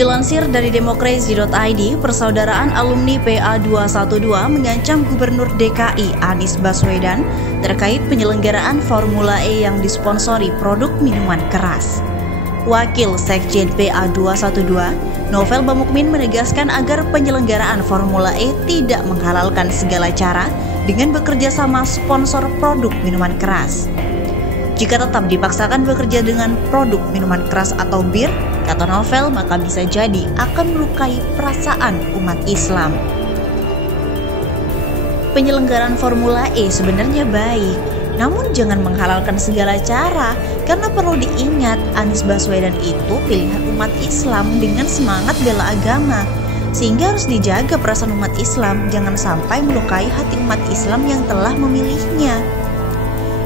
Dilansir dari Demokrasi.id, Persaudaraan Alumni PA212 mengancam Gubernur DKI Anies Baswedan terkait penyelenggaraan Formula E yang disponsori produk minuman keras. Wakil Sekjen PA212, Novel Bamukmin menegaskan agar penyelenggaraan Formula E tidak menghalalkan segala cara dengan bekerja sama sponsor produk minuman keras. Jika tetap dipaksakan bekerja dengan produk minuman keras atau bir, kata Novel, maka bisa jadi akan melukai perasaan umat Islam. Penyelenggaraan Formula E sebenarnya baik, namun jangan menghalalkan segala cara, karena perlu diingat Anies Baswedan itu pilihan umat Islam dengan semangat bela agama, sehingga harus dijaga perasaan umat Islam, jangan sampai melukai hati umat Islam yang telah memilihnya.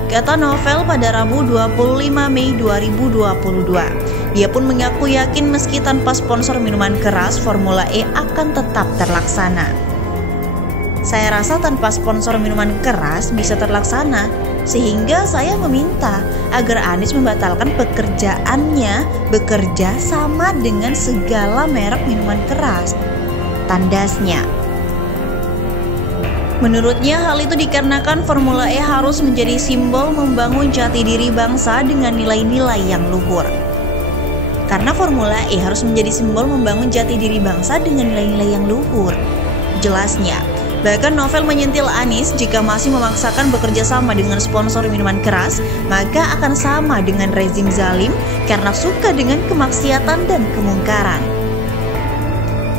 Kata Novel pada Rabu 25 Mei 2022. Dia pun mengaku yakin meski tanpa sponsor minuman keras, Formula E akan tetap terlaksana. Saya rasa tanpa sponsor minuman keras bisa terlaksana, sehingga saya meminta agar Anies membatalkan pekerjaannya bekerja sama dengan segala merek minuman keras, tandasnya. Menurutnya hal itu dikarenakan Formula E harus menjadi simbol membangun jati diri bangsa dengan nilai-nilai yang luhur. Karena Formula E harus menjadi simbol membangun jati diri bangsa dengan nilai-nilai yang luhur, jelasnya. Bahkan Novel menyentil Anies jika masih memaksakan bekerja sama dengan sponsor minuman keras, maka akan sama dengan rezim zalim karena suka dengan kemaksiatan dan kemungkaran.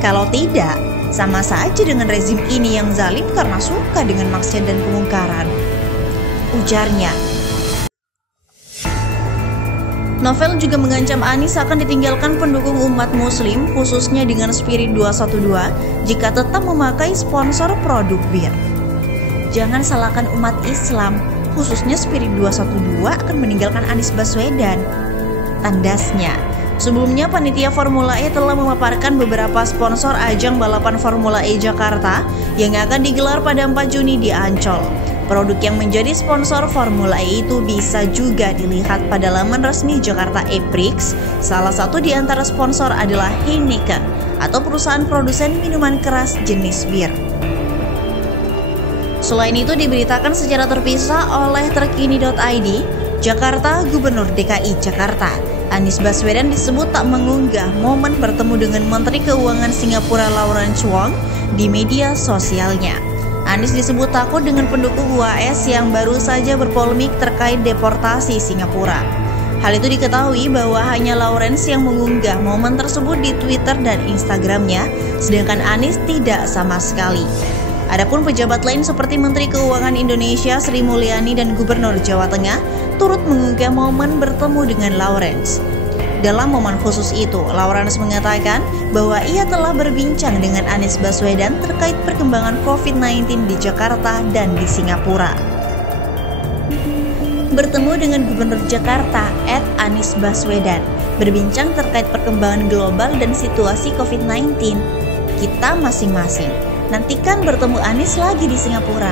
Kalau tidak, sama saja dengan rezim ini yang zalim karena suka dengan maksiat dan kemungkaran, ujarnya. Novel juga mengancam Anies akan ditinggalkan pendukung umat muslim, khususnya dengan Spirit 212, jika tetap memakai sponsor produk bir. Jangan salahkan umat Islam, khususnya Spirit 212 akan meninggalkan Anies Baswedan, tandasnya. Sebelumnya, panitia Formula E telah memaparkan beberapa sponsor ajang balapan Formula E Jakarta yang akan digelar pada 4 Juni di Ancol. Produk yang menjadi sponsor Formula E itu bisa juga dilihat pada laman resmi Jakarta E-Prix. Salah satu di antara sponsor adalah Heineken atau perusahaan produsen minuman keras jenis bir. Selain itu diberitakan secara terpisah oleh terkini.id, Jakarta, Gubernur DKI Jakarta Anies Baswedan disebut tak mengunggah momen bertemu dengan Menteri Keuangan Singapura Lawrence Wong di media sosialnya. Anies disebut takut dengan pendukung UAS yang baru saja berpolemik terkait deportasi Singapura. Hal itu diketahui bahwa hanya Lawrence yang mengunggah momen tersebut di Twitter dan Instagramnya, sedangkan Anies tidak sama sekali. Adapun pejabat lain seperti Menteri Keuangan Indonesia Sri Mulyani dan Gubernur Jawa Tengah turut mengunggah momen bertemu dengan Lawrence. Dalam momen khusus itu, Lawrence mengatakan bahwa ia telah berbincang dengan Anies Baswedan terkait perkembangan COVID-19 di Jakarta dan di Singapura. Bertemu dengan Gubernur Jakarta @Anies Baswedan, berbincang terkait perkembangan global dan situasi COVID-19 kita masing-masing. Nantikan bertemu Anies lagi di Singapura,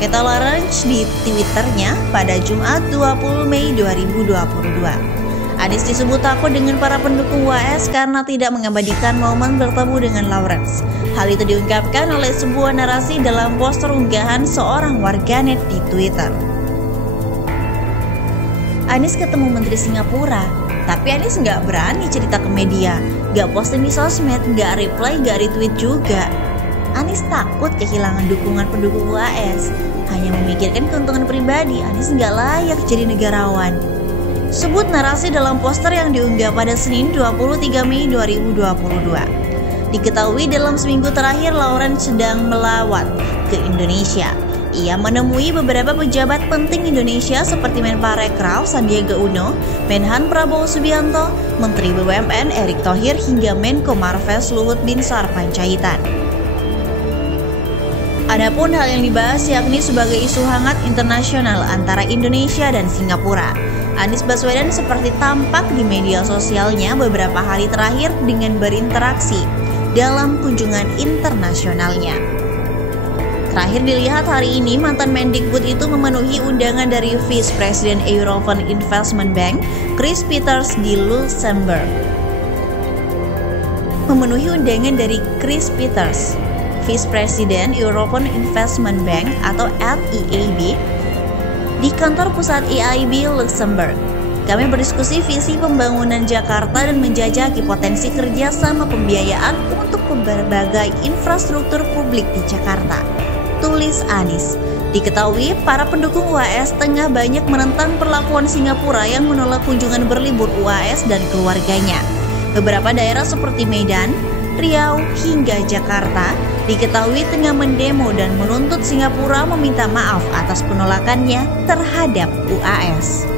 kata Lawrence di Twitternya pada Jumat 20 Mei 2022. Anies disebut takut dengan para pendukung UAS karena tidak mengabadikan momen bertemu dengan Lawrence. Hal itu diungkapkan oleh sebuah narasi dalam poster unggahan seorang warganet di Twitter. Anies ketemu Menteri Singapura, tapi Anies nggak berani cerita ke media, nggak posting di sosmed, nggak reply, nggak retweet juga. Anies takut kehilangan dukungan pendukung UAS, hanya memikirkan keuntungan pribadi. Anies nggak layak jadi negarawan, sebut narasi dalam poster yang diunggah pada Senin 23 Mei 2022. Diketahui dalam seminggu terakhir Lawrence sedang melawat ke Indonesia. Ia menemui beberapa pejabat penting Indonesia seperti Menparekraf Sandiaga Uno, Menhan Prabowo Subianto, Menteri BUMN Erick Thohir hingga Menko Marves Luhut Binsar Panjaitan. Adapun hal yang dibahas yakni sebagai isu hangat internasional antara Indonesia dan Singapura. Anies Baswedan seperti tampak di media sosialnya beberapa hari terakhir dengan berinteraksi dalam kunjungan internasionalnya. Terakhir dilihat hari ini, mantan Mendikbud itu memenuhi undangan dari Vice President European Investment Bank, Chris Peters di Luxembourg. memenuhi undangan dari Chris Peters, Vice President European Investment Bank atau EIB, di kantor pusat EIB Luxembourg. Kami berdiskusi visi pembangunan Jakarta dan menjajaki potensi kerjasama pembiayaan untuk berbagai infrastruktur publik di Jakarta, tulis Anies. Diketahui, para pendukung UAS tengah banyak menentang perlakuan Singapura yang menolak kunjungan berlibur UAS dan keluarganya. Beberapa daerah seperti Medan, Riau, hingga Jakarta diketahui tengah mendemo dan menuntut Singapura meminta maaf atas penolakannya terhadap UAS.